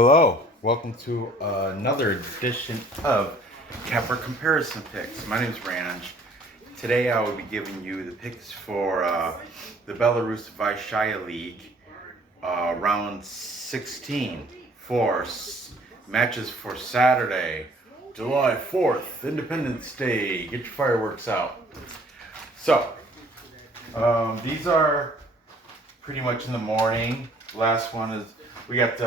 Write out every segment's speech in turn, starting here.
Hello, welcome to another edition of Capper Comparison Picks. My name is Ranj. Today I will be giving you the picks for the Belarus Vysshaya League, round 16 for matches for Saturday, July 4th, Independence Day. Get your fireworks out. So, these are pretty much in the morning. Last one is, we got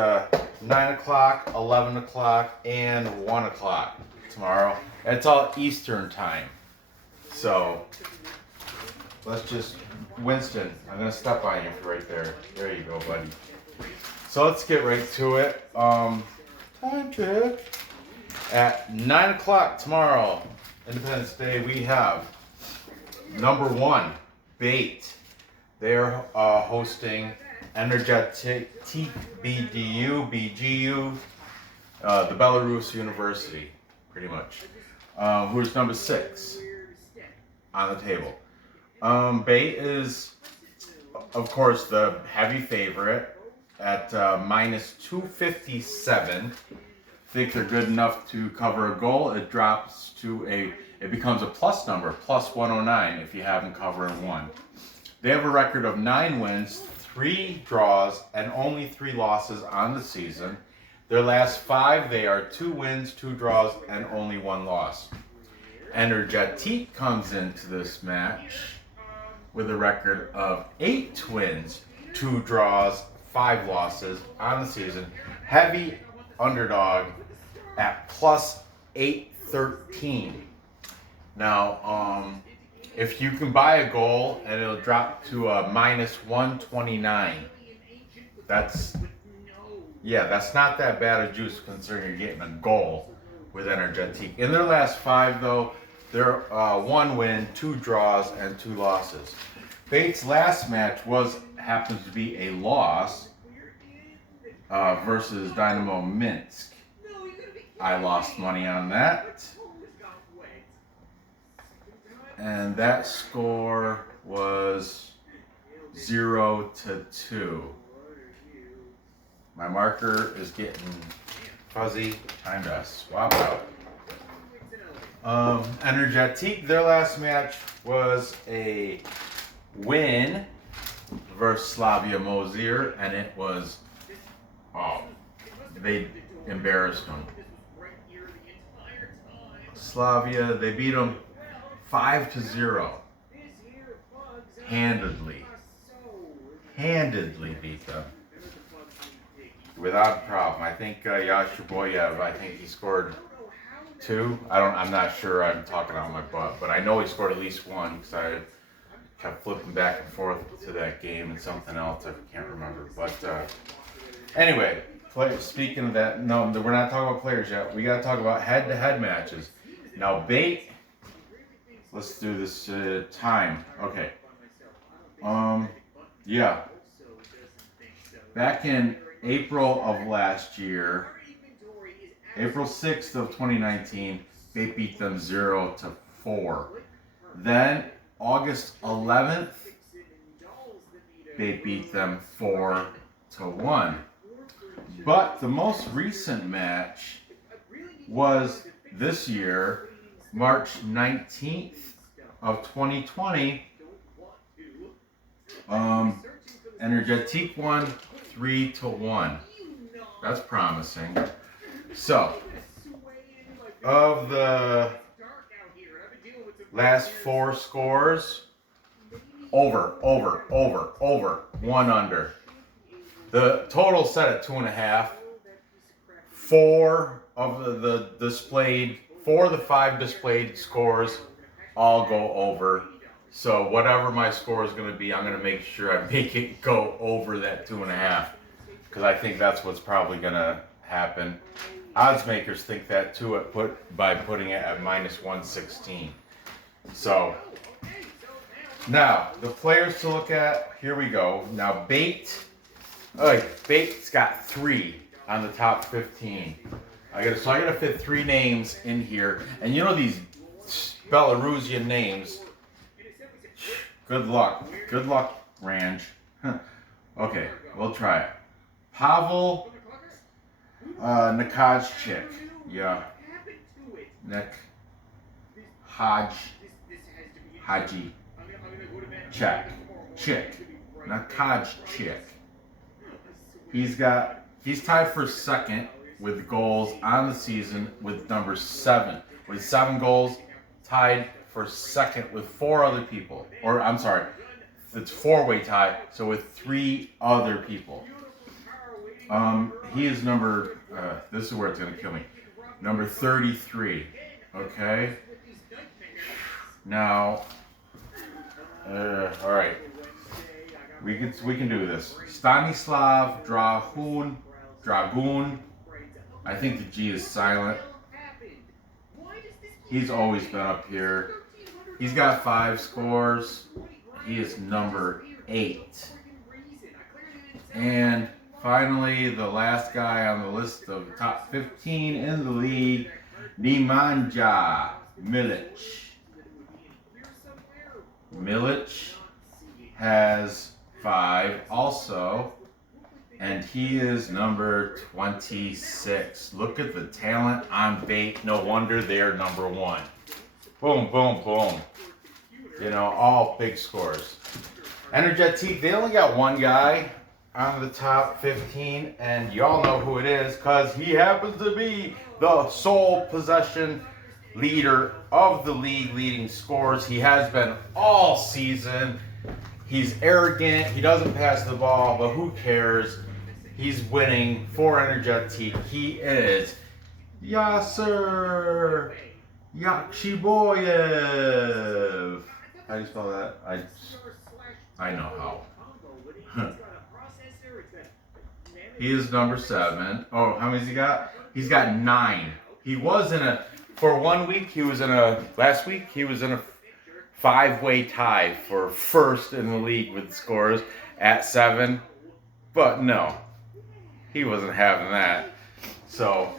9 o'clock, 11 o'clock, and 1 o'clock tomorrow. And it's all Eastern time. So, let's just, Winston, I'm going to step on you right there. There you go, buddy. So let's get right to it. Time check. At 9 o'clock tomorrow, Independence Day, we have number 1, BATE. They're hosting Energetik-BGU, BGU, the Belarus University, pretty much. Who's number 6 on the table. BATE is, of course, the heavy favorite at minus 257. Think they're good enough to cover a goal. It drops to it becomes a plus number, plus 109 if you have them covering 1. They have a record of 9 wins, 3 draws, and only 3 losses on the season. Their last 5, they are 2 wins, 2 draws, and only 1 loss. Energetik comes into this match with a record of 8 wins, 2 draws, 5 losses on the season. Heavy underdog at plus 813. Now, if you can buy a goal and it'll drop to a minus 129, that's not that bad a juice considering you're getting a goal with Energetik. In their last 5, though, they're 1 win, 2 draws, and 2 losses. BATE's last match happens to be a loss versus Dynamo Minsk. I lost money on that. And that score was 0-2. My marker is getting fuzzy. Time to swap out. Energetik, their last match was a win versus Slavia Mozir, and it was, they embarrassed them. Slavia, they beat them 5-0. Handedly beat them. Without a problem. I think Yashuboyev, I think he scored 2. I'm not sure, I'm talking out my butt, but I know he scored at least 1 because I kept flipping back and forth to that game and something else, I can't remember. But anyway, speaking of that, no, we're not talking about players yet. We got to talk about head-to-head matches. Now, BATE, let's do this time. Okay. Yeah. Back in April of last year, April 6th of 2019, BATE beat them 0-4. Then August 11th, BATE beat them 4-1. But the most recent match was this year, March 19th of 2020. Energetik won 3-1. That's promising. So, of the last 4 scores, over, 1 under. The total set at 2.5. 4 of the 5 displayed scores all go over. So whatever my score is going to be, I'm going to make sure I make it go over that 2.5, because I think that's what's probably going to happen. Odds makers think that too by putting it at minus 116. So now the players to look at. Here we go. Now BATE's got 3 on the top 15. I gotta fit 3 names in here, and you know these Belarusian names. Good luck, Ranj. Okay, we'll try it. Pavel Nekajchik. Yeah. Haji. Chick. Nekajchik. He's tied for second with goals on the season with number 7. With 7 goals, tied for second with 4 other people. Or I'm sorry, it's 4-way tie, so with 3 other people. He is number, this is where it's going to kill me, number 33, okay? Now, all right, we can do this. Stanislav Dragoon, I think the G is silent. He's always been up here. He's got 5 scores. He is number 8. And finally, the last guy on the list of top 15 in the league, Neman Milic has 5 also, and he is number 26. Look at the talent on BATE. No wonder they're number 1. Boom, boom, boom. You know, all big scores. Energetik, they only got 1 guy on the top 15, and y'all know who it is because he happens to be the sole possession leader of the league, leading scores. He has been all season. He's arrogant. He doesn't pass the ball, but who cares? He's winning for Energetik. He is Yasser Yakshiboyev. How do you spell that? I know how. He is number 7. Oh, how many has he got? He's got 9. He was in for 1 week, last week, he was in a 5-way tie for first in the league with scores at 7. But no, he wasn't having that. So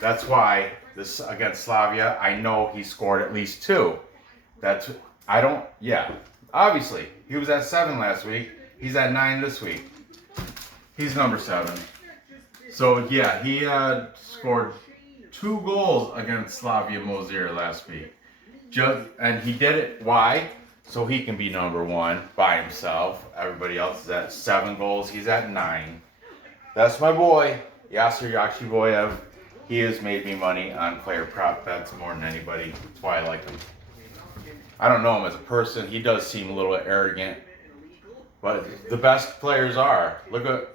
that's why this against Slavia, I know he scored at least 2. Obviously, he was at 7 last week. He's at 9 this week. He's number 7. So yeah, he had scored 2 goals against Slavia Mozir last week. And he did it, why? So he can be number 1 by himself. Everybody else is at 7 goals. He's at 9. That's my boy, Yasser Yakshiboyev. He has made me money on player prop bets more than anybody. That's why I like him. I don't know him as a person. He does seem a little arrogant. But the best players are. Look at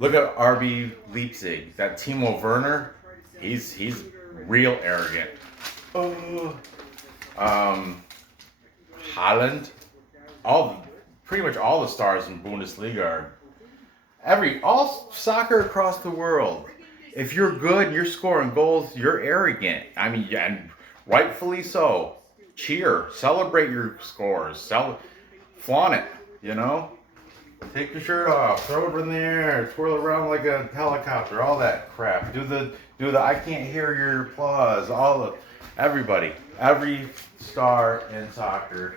RB Leipzig. That Timo Werner, he's real arrogant. Holland, pretty much all the stars in Bundesliga are all soccer across the world. If you're good and you're scoring goals, you're arrogant. I mean, and rightfully so. Cheer, celebrate your scores, flaunt it. You know, take your shirt off, throw it in the air, twirl around like a helicopter, all that crap. Do the I can't hear your applause. Everybody, every star in soccer.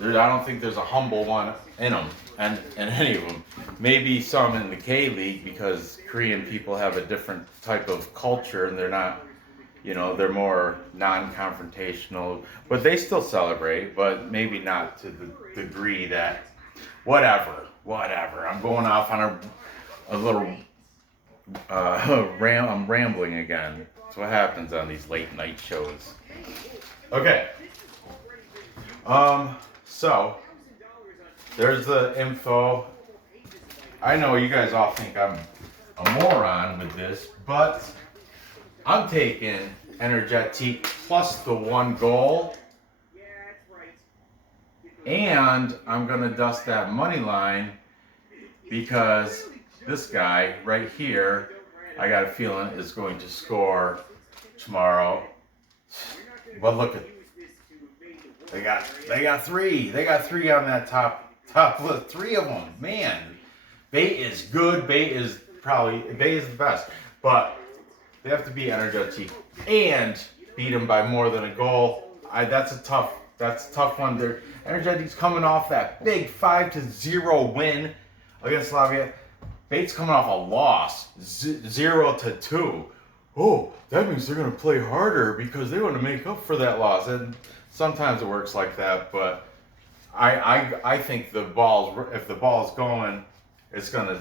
I don't think there's a humble one in them, and any of them. Maybe some in the K League because Korean people have a different type of culture and they're not. They're more non-confrontational, but they still celebrate, but maybe not to the degree that. Whatever. I'm going off on a little I'm rambling again. That's what happens on these late night shows. Okay. So there's the info. I know you guys all think I'm a moron with this, but I'm taking Energetik plus the 1 goal. And I'm going to dust that money line because this guy right here, I got a feeling is going to score tomorrow. But look at, they got 3. They got 3 on that top list. 3 of them. Man, BATE is good. BATE is the best. But they have to beat Energetik and beat them by more than a goal. That's a tough one. Energetik's coming off that big 5-0 win against Slavia. BATE's coming off a loss, 0-2. Oh, that means they're going to play harder because they want to make up for that loss. And sometimes it works like that, but I think if the ball's going, it's going to,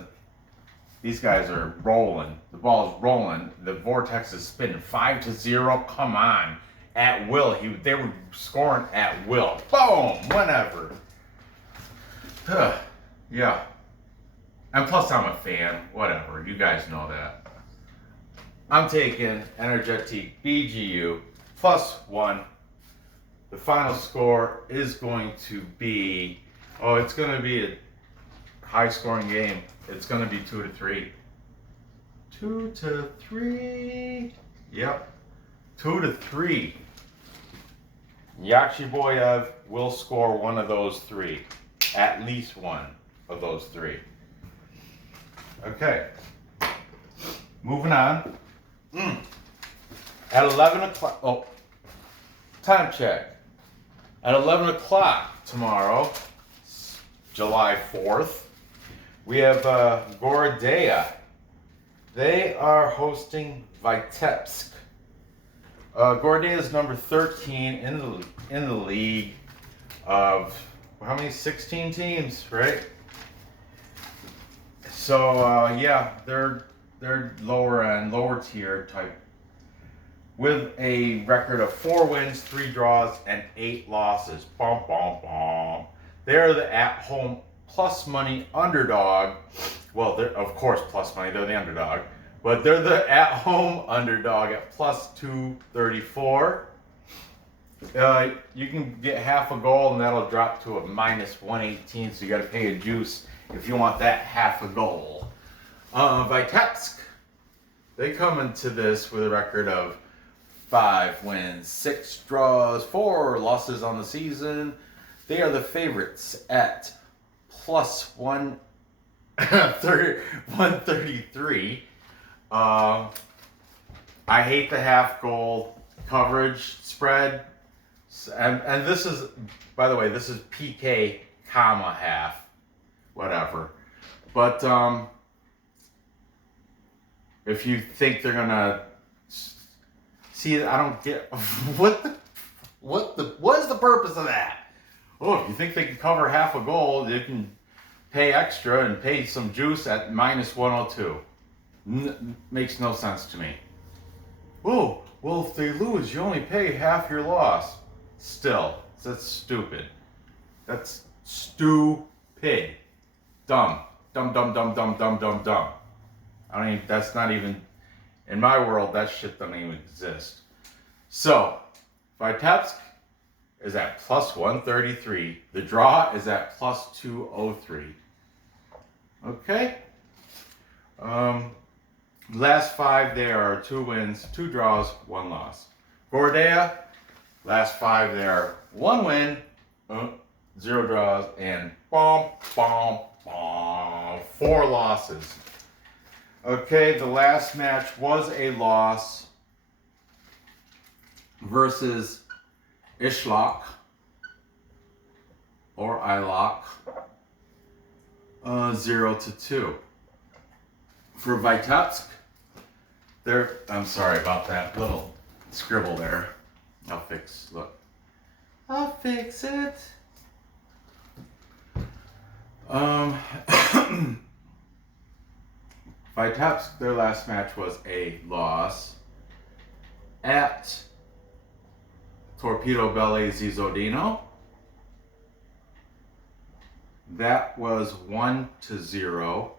these guys are rolling. The ball's rolling. The vortex is spinning 5-0. Come on. At will. They were scoring at will. Boom. Whenever. Yeah. And plus I'm a fan. Whatever. You guys know that. I'm taking Energetik-BGU +1. The final score is going to be, it's going to be a high scoring game. It's going to be 2-3. 2-3. Yep. 2-3. Yakshiboyev will score one of those three. At least one of those three. Okay. Moving on. At 11 o'clock. Time check. At 11 o'clock tomorrow, July 4th, we have Gorodeya. They are hosting Vitebsk. Gorodeya is number 13 in the league of how many? 16 teams, right? So yeah, they're lower tier type, with a record of 4 wins, 3 draws, and 8 losses. Bum bum bum. They're the at-home plus money underdog. Well, they're of course plus money. They're the underdog. But they're the at-home underdog at +234. You can get half a goal, and that'll drop to a -118. So you got to pay a juice if you want that half a goal. Vitebsk, they come into this with a record of 5 wins, 6 draws, 4 losses on the season. They are the favorites at +133. I hate the half goal coverage spread, and this is, by the way, this is PK comma half, whatever. But if you think they're gonna see, I don't get what is the purpose of that? Oh, if you think they can cover half a goal, you can pay extra and pay some juice at -102. Makes no sense to me. Oh, well, if they lose, you only pay half your loss. Still, that's stupid. That's stupid. Dumb. Dumb. I mean, that's not even, in my world, that shit doesn't even exist. So, Vitebsk is at +133. The draw is at +203. Okay? Last 5 there are 2 wins, 2 draws, 1 loss. Gorodeya, last 5 there, 1 win, 0 draws, and 4 losses. Okay, the last match was a loss versus Isloch or Isloch, 0-2. For Vitebsk, I'm sorry about that little scribble there. I'll fix it. Vitebsk, their last match was a loss at Torpedo Belly Zizodino. That was 1-0.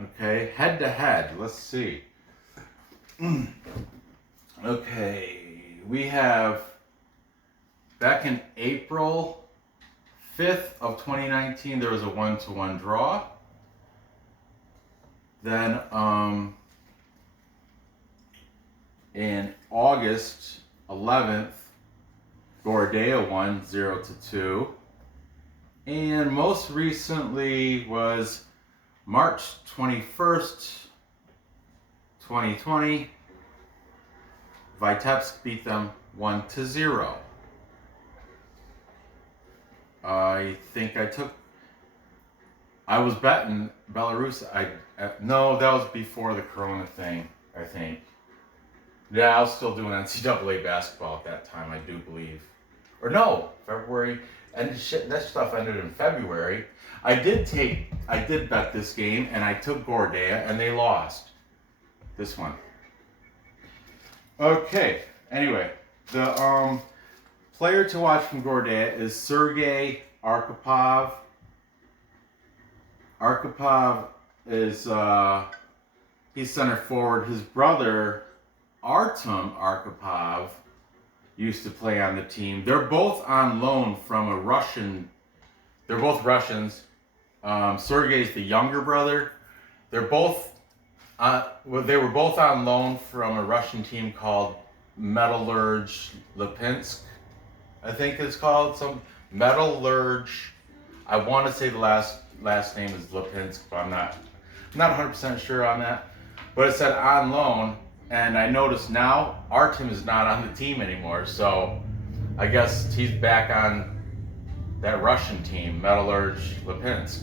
Okay, head to head, let's see. Okay, we have back in April 5th of 2019, there was a 1-1 draw. Then in August 11th, Gorodeya won 0-2. And most recently was March 21st, 2020. Vitebsk beat them 1-0. I think I took I was betting Belarus. No, that was before the Corona thing, I think. Yeah, I was still doing NCAA basketball at that time, I do believe. Or no, February. And that stuff ended in February. I did bet this game, and I took Gorodeya, and they lost. This one. Okay. Anyway, the player to watch from Gorodeya is Sergei Arkhipov. Arkhipov is he's center forward. His brother Artem Arkhipov used to play on the team. They're both on loan from a Russian. They're both Russians. Sergei's the younger brother. They're both. They were both on loan from a Russian team called Metallurg-Lipinsk, I think it's called. Some Metallurg. I want to say the last name is Lipinsk, but I'm not 100% sure on that. But it said on loan, and I noticed now Artem is not on the team anymore, so I guess he's back on that Russian team, Metallurg-Lipinsk.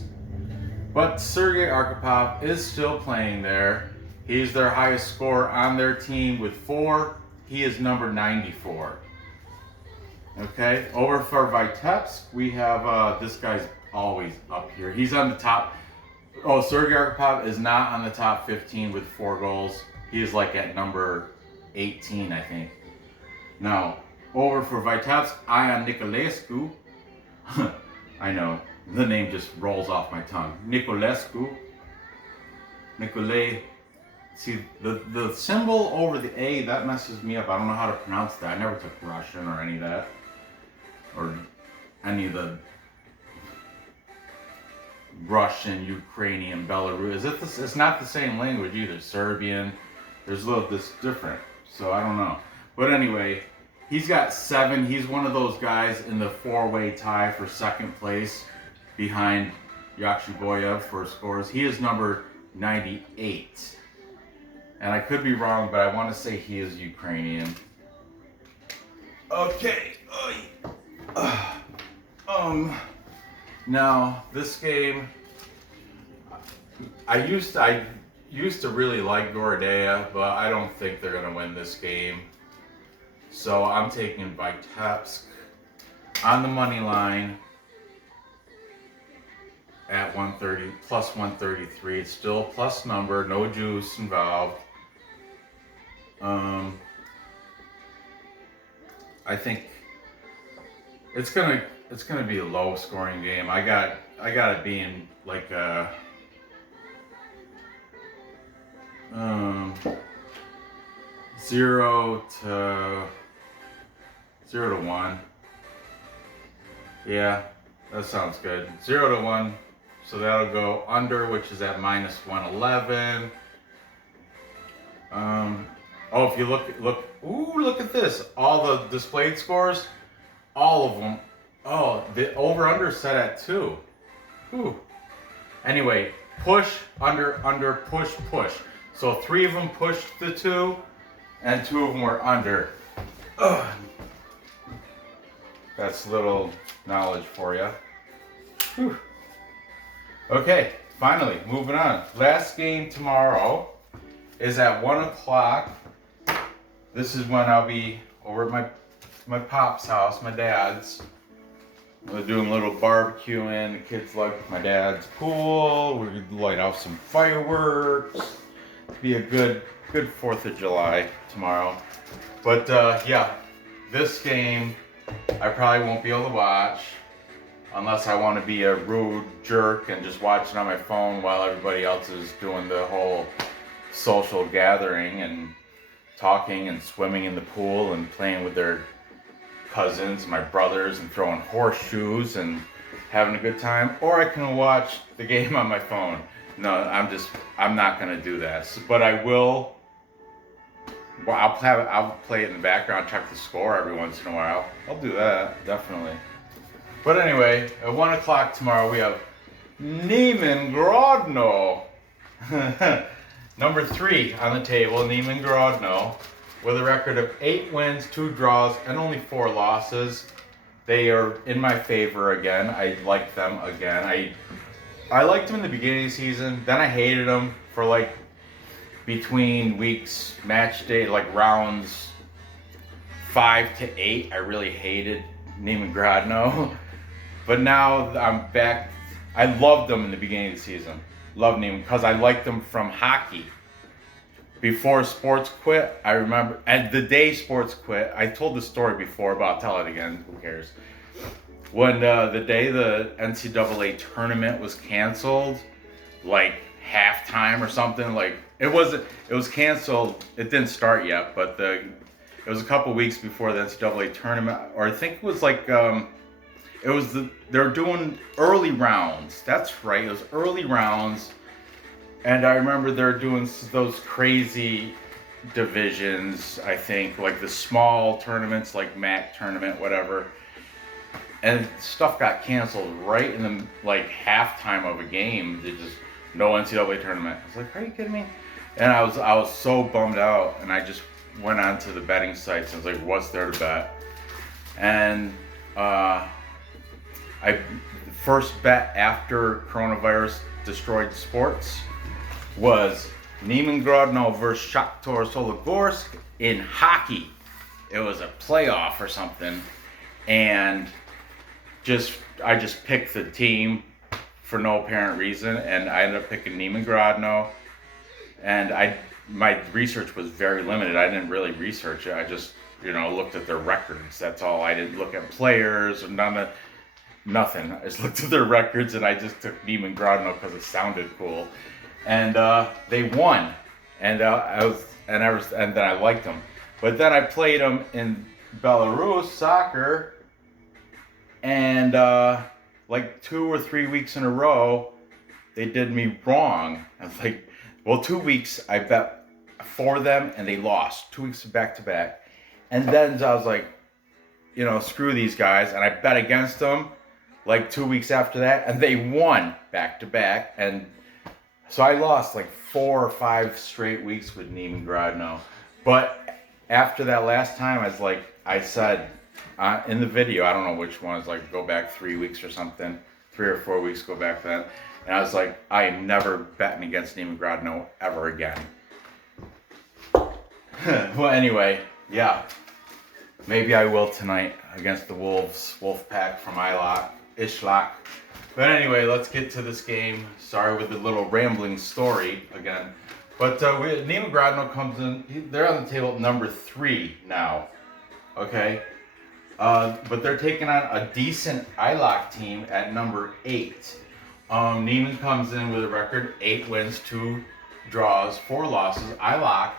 But Sergei Arkhipov is still playing there. He's their highest scorer on their team with 4. He is number 94. Okay, over for Vitebsk, we have, this guy's always up here. He's on the top. Oh, Sergei Arkhipov is not on the top 15 with 4 goals. He is like at number 18, I think. Now, over for Vitebsk, Ion Nicolescu. I know, the name just rolls off my tongue. Nicolescu. Nicolay. See, the symbol over the A, that messes me up. I don't know how to pronounce that. I never took Russian or any of that. Or any of the Russian, Ukrainian, Belarus. It's not the same language either. Serbian. There's a little this different. So I don't know. But anyway, he's got 7. He's one of those guys in the 4-way tie for second place behind Yakshiboyev for scores. He is number 98. And I could be wrong, but I want to say he is Ukrainian. Okay. Now this game, I used to really like Gorodeya, but I don't think they're gonna win this game. So I'm taking Vitebsk on the money line at 130 plus 133. It's still a plus number, no juice involved. I think it's gonna be a low scoring game. I got it being like a 0 to 1. Yeah, that sounds good. 0 to 1. So that'll go under, which is at minus 111. Oh, if you look at this. All the displayed scores, all of them. Oh, the over/under set at 2. Ooh. Anyway, push, under, push. So 3 of them pushed the 2, and 2 of them were under. Ugh. That's little knowledge for you. Whew. Okay, finally, moving on. Last game tomorrow is at 1 o'clock. This is when I'll be over at my pop's house, my dad's. We're doing a little barbecuing. The kids like my dad's pool. We're gonna light off some fireworks. It'll be a good 4th of July tomorrow. But yeah, this game I probably won't be able to watch unless I want to be a rude jerk and just watch it on my phone while everybody else is doing the whole social gathering and talking and swimming in the pool and playing with their cousins, my brothers, and throwing horseshoes and having a good time. Or I can watch the game on my phone. No, I'm not gonna do that. But I will. Well, I'll play it in the background, check the score every once in a while. I'll do that, definitely. But anyway, at 1 o'clock tomorrow we have Neman Grodno. Number 3 on the table, Neman Grodno, with a record of 8 wins, 2 draws, and only 4 losses. They are in my favor again. I like them again. I liked him in the beginning of the season. Then I hated him for like between weeks, match day, like rounds 5 to 8. I really hated Neman Grodno. But now I'm back. I loved him in the beginning of the season. Loved him because I liked him from hockey. Before sports quit, I remember, and the day sports quit, I told the story before, but I'll tell it again. Who cares? When the day the NCAA tournament was canceled, like halftime or something, like it was canceled. It didn't start yet, but it was a couple weeks before the NCAA tournament, or I think it was like they're doing early rounds. That's right, it was early rounds, and I remember they're doing those crazy divisions. I think like the small tournaments, like MAC tournament, whatever. And stuff got canceled right in the like halftime of a game. They just no NCAA tournament. I was like, are you kidding me? And I was so bummed out, and I just went onto the betting sites and was like, what's there to bet? And the first bet after coronavirus destroyed sports was Neman Grodno versus Shakhtar Sologorsk in hockey. It was a playoff or something, and I just picked the team for no apparent reason, and I ended up picking Neman Grodno. And my research was very limited. I didn't really research it. I just looked at their records. That's all. I didn't look at players or nothing. I just looked at their records, and I just took Neman Grodno because it sounded cool. And they won, and then I liked them. But then I played them in Belarus soccer. And like 2 or 3 weeks in a row, they did me wrong. I was like, well, 2 weeks I bet for them and they lost. 2 weeks back to back. And then I was like, screw these guys. And I bet against them like 2 weeks after that, and they won back to back. And so I lost like 4 or 5 straight weeks with Neman Grodno. But after that last time, I said, in the video, I don't know which one, it's like go back 3 weeks or something, 3 or 4 weeks, go back then. And I was like, I am never betting against Neman Grodno ever again. Well, anyway, yeah, maybe I will tonight against the Wolf Pack from Isloch. But anyway, let's get to this game. Sorry with the little rambling story again. But Neman Grodno comes in, they're on the table at number 3 now, okay? But they're taking on a decent Isloch team at number 8. Neman comes in with a record 8 wins, 2 draws, 4 losses. Isloch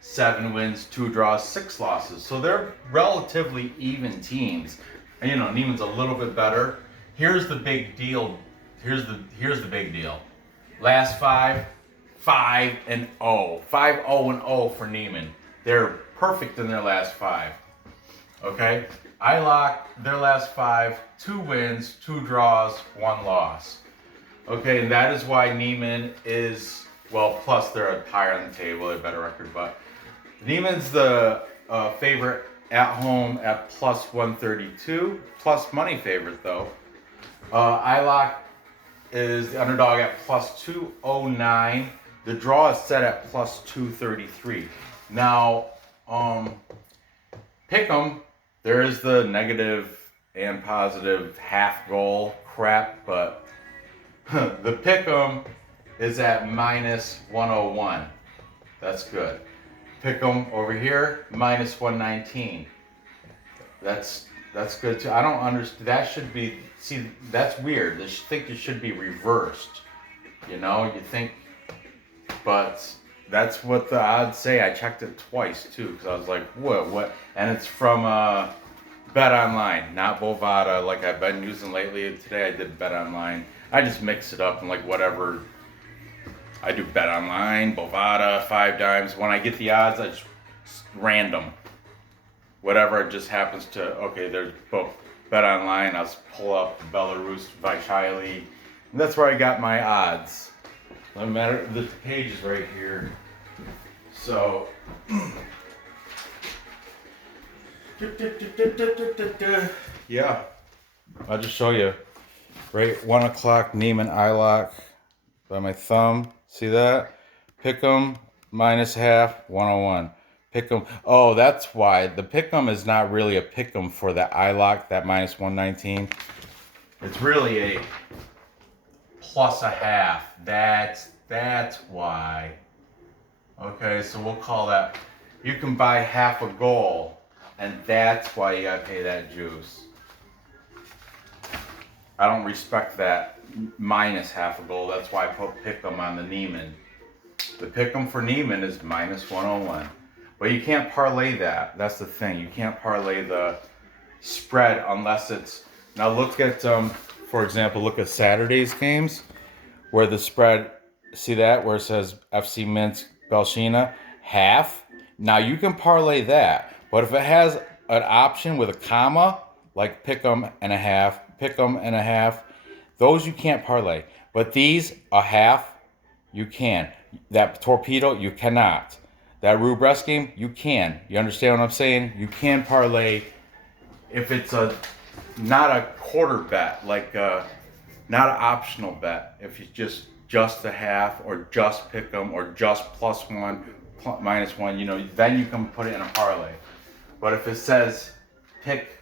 7 wins, 2 draws, 6 losses. So they're relatively even teams. And Neman's a little bit better. Here's the big deal. Here's the big deal. Last 5, 5-0. 5-0-0 for Neman. They're perfect in their last 5. Okay? Isloch, their last 5, 2 wins, 2 draws, 1 loss. Okay, and that is why Neman is, plus they're higher on the table, they have a better record, but Neman's the favorite at home at plus 132, plus money favorite though. Isloch is the underdog at plus 209. The draw is set at plus 233. Now, pick'em. There is the negative and positive half goal crap, but the pick'em is at minus 101. That's good. Pick'em over here, minus 119. That's good too. I don't understand. That should be, that's weird. I think it should be reversed. You think, but that's what the odds say. I checked it twice too, because I was like, what? And it's from Bet Online, not Bovada, like I've been using lately. Today I did Bet Online. I just mix it up and like whatever. I do Bet Online, Bovada, 5 Dimes. When I get the odds, I just random. Whatever it just happens to, okay, there's both Bet Online. I'll pull up Belarus, Vysshaya League. And that's where I got my odds. No matter, the page is right here. So, yeah, I'll just show you. Right, 1 o'clock, Neman Isloch by my thumb. See that? Pick'em minus half, 101. Pick'em. Oh, that's why. The Pick'em is not really a Pick'em for the Isloch, that minus 119. It's really a plus a half. That's why. Okay, so we'll call that. You can buy half a goal, and that's why you gotta pay that juice. I don't respect that minus half a goal. That's why I put Pick'em on the Neman. The Pick'em for Neman is minus 101. But you can't parlay that. That's the thing. You can't parlay the spread unless it's... Now look at, for example, look at Saturday's games where the spread, see that? Where it says FC Minsk, Vysshaya, half. Now you can parlay that. But if it has an option with a comma, like Pick'em and a half, Pick'em and a half, those you can't parlay. But these, a half, you can. That torpedo, you cannot. That Rubresk game, you can. You understand what I'm saying? You can parlay if it's a not a quarter bet, like not an optional bet. If it's just a half or just Pick'em or just plus one, minus one, you know, then you can put it in a parlay. But if it says pick,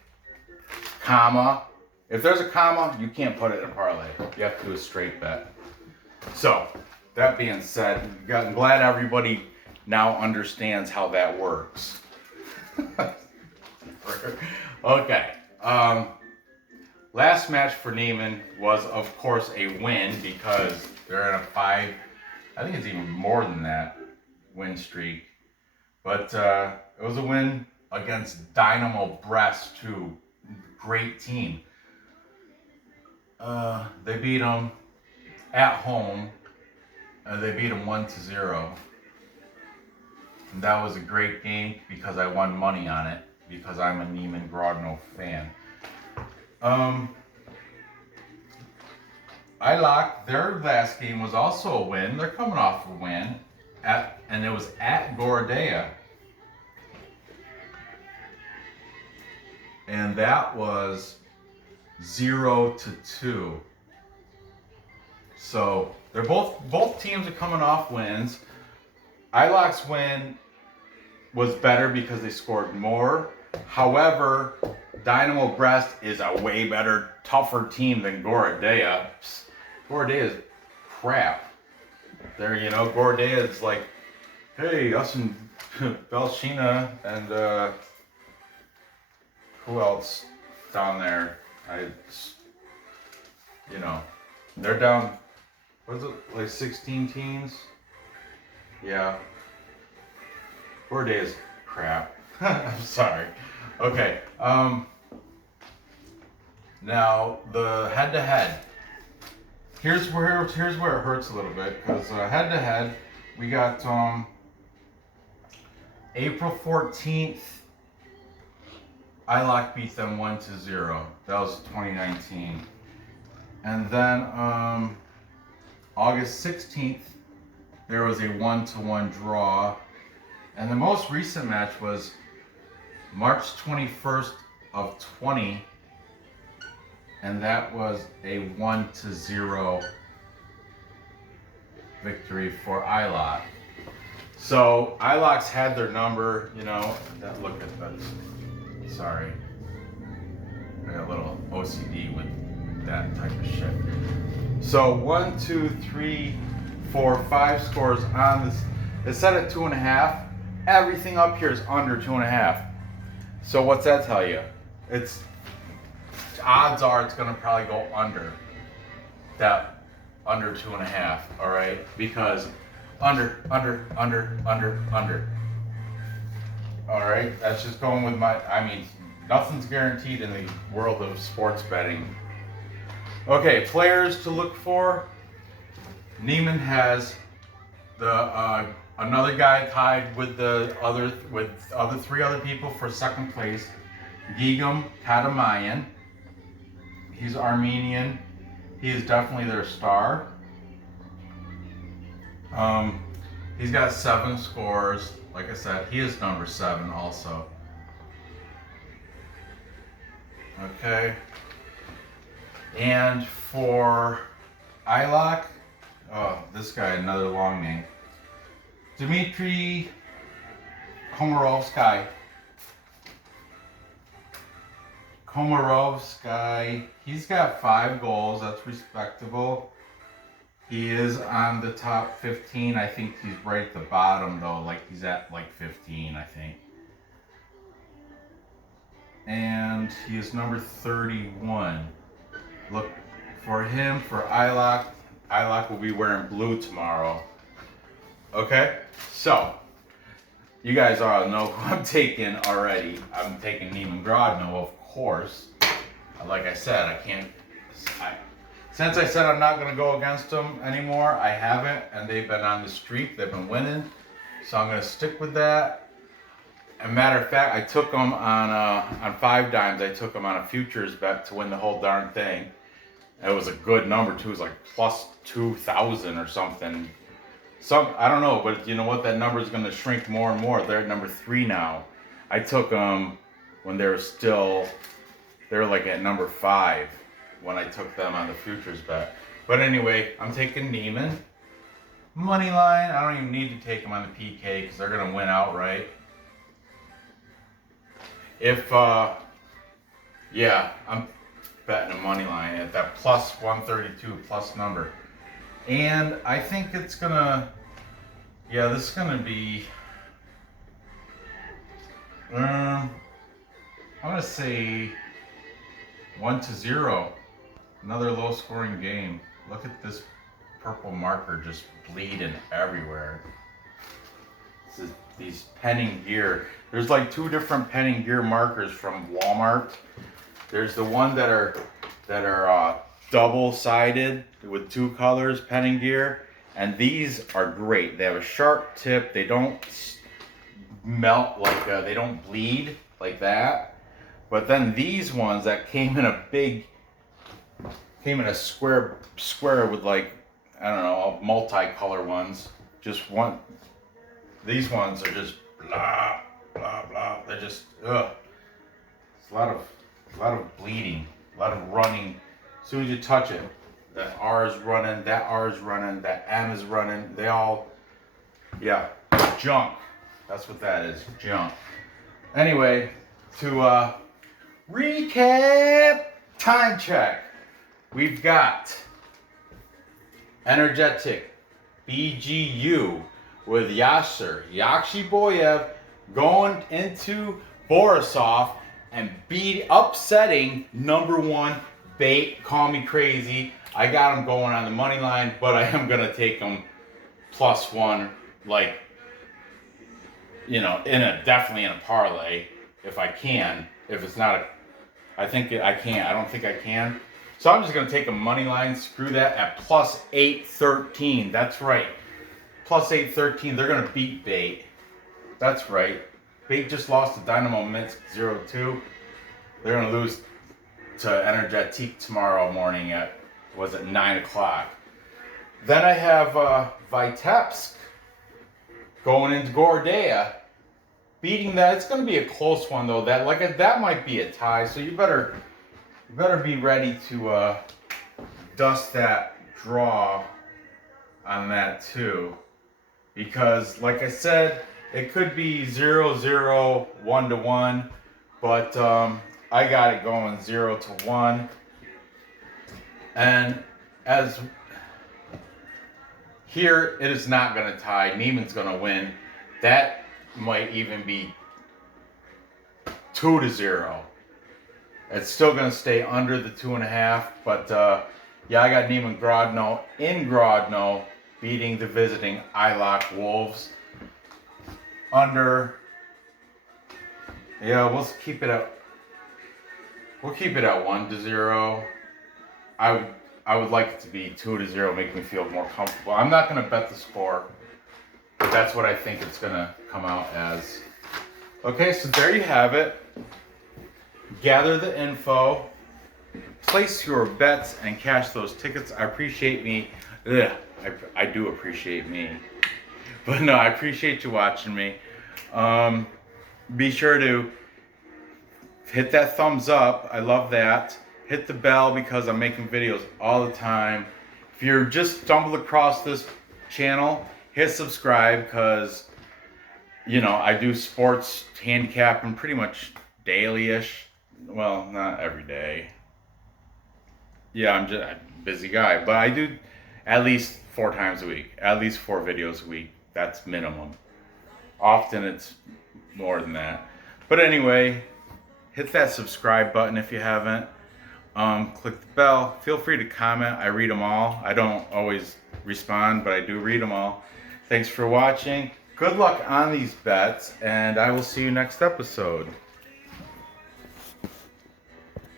comma, if there's a comma, you can't put it in a parlay. You have to do a straight bet. So, that being said, I'm glad everybody now understands how that works. Okay. Last match for Neman was, of course, a win because they're in a 5, I think it's even more than that, win streak. But it was a win against Dynamo Brest, too. Great team. They beat them at home. They beat them 1-0. And that was a great game because I won money on it because I'm a Neman Grodno fan. Isloch, their last game was also a win. They're coming off a win, and it was at Gorodeya. And that was 0-2. So they're both teams are coming off wins. Isloch's win was better because they scored more. However, Dynamo Brest is a way better, tougher team than Gorodeya. Gorodeya is crap. There, you know, Gorodeya is like, hey, us and Vysshaya and who else down there? You know, they're down. What is it, like 16 teams? Yeah. Gorodeya is crap. I'm sorry. Okay. Now the head-to-head. Here's where it hurts a little bit because head-to-head we got April 14th. Isloch beat them 1-0. That was 2019. And then August 16th, there was a 1-1 draw. And the most recent match was March 21st of 20. And that was a 1-0 victory for Isloch. So Isloch's had their number, you know. Look at that. Sorry. I got a little OCD with that type of shit. So 1, 2, 3, 4, 5 scores on this. It's set at 2.5. Everything up here is under 2.5. So what's that tell you? It's odds are it's gonna probably go under that, under 2.5. All right, because under. All right, that's just going with my. I mean, nothing's guaranteed in the world of sports betting. Okay, players to look for. Neman has the another guy tied with the other three other people for second place. Gigam Kadamayan. He's Armenian. He is definitely their star. He's got 7 scores. Like I said, he is number 7 also. Okay. And for Isloch, oh, this guy, another long name. Dmitry Komarovsky. He's got 5 goals. That's respectable. He is on the top 15. I think he's right at the bottom though. Like he's at like 15, I think. And he is number 31. Look for him, for Isloch. Isloch will be wearing blue tomorrow. Okay, so you guys all know who I'm taking already. I'm taking Neman Grodno, of course. Like I said, since I said I'm not going to go against them anymore, I haven't, and they've been on the streak. They've been winning, so I'm going to stick with that. As a matter of fact, I took them on 5 dimes. I took them on a futures bet to win the whole darn thing. It was a good number too. It was like plus 2,000 or something. I don't know, but you know what? That number is going to shrink more and more. They're at number 3 now. I took them when they were like at number 5 when I took them on the futures bet. But anyway, I'm taking Neman. Money line. I don't even need to take them on the PK because they're going to win outright. Yeah, I'm betting a money line at that plus 132 plus number. And I think it's gonna, this is gonna be, I'm gonna say 1-0. Another low scoring game. Look at this purple marker just bleeding everywhere. These penning gear. There's like 2 different penning gear markers from Walmart. There's the one that are double-sided with 2 colors, penning gear, and these are great. They have a sharp tip. They don't melt like they don't bleed like that. But then these ones that came in a square with like, I don't know, multicolor ones. These ones are just blah blah blah. They're just ugh. It's a lot of bleeding, a lot of running. As soon as you touch it, that R is running, that R is running, that M is running. They all, junk. That's what that is, junk. Anyway, to recap, time check. We've got Energetik-BGU with Yakshi Boyev going into Borisov and upsetting number 1 BATE. Call me crazy. I got him going on the money line, but I am going to take him +1, like, definitely in a parlay if I can. If it's not I think I can't. I don't think I can. So I'm just going to take a money line, screw that, at +813. That's right. +813. They're going to beat BATE. That's right. BATE just lost to Dynamo Minsk 0-2. They're going to lose to Energetik tomorrow morning at 9 o'clock. Then I have Vitebsk going into Gorodeya, beating that. It's going to be a close one though. That might be a tie. So you better be ready to dust that draw on that too, because like I said, it could be 0-0, 1-1, but I got it going 0-1. And as here, it is not going to tie. Neman's going to win. That might even be 2-0. It's still going to stay under the 2.5, but I got Neman Grodno in Grodno beating the visiting Isloch Wolves. We'll keep it at 1-0. I would like it to be 2-0, make me feel more comfortable. I'm not going to bet the score, but that's what I think it's going to come out as. Okay, so there you have it. Gather the info, place your bets, and cash those tickets. I appreciate me. I do appreciate me. But no, I appreciate you watching me. Be sure to hit that thumbs up. I love that. Hit the bell because I'm making videos all the time. If you're just stumbled across this channel, hit subscribe because, you know, I do sports handicapping pretty much daily-ish. Well, not every day. Yeah, I'm just a busy guy, but I do at least 4 times a week, at least 4 videos a week. That's minimum. Often it's more than that. But anyway, hit that subscribe button if you haven't. Click the bell. Feel free to comment. I read them all. I don't always respond, but I do read them all. Thanks for watching. Good luck on these bets, and I will see you next episode.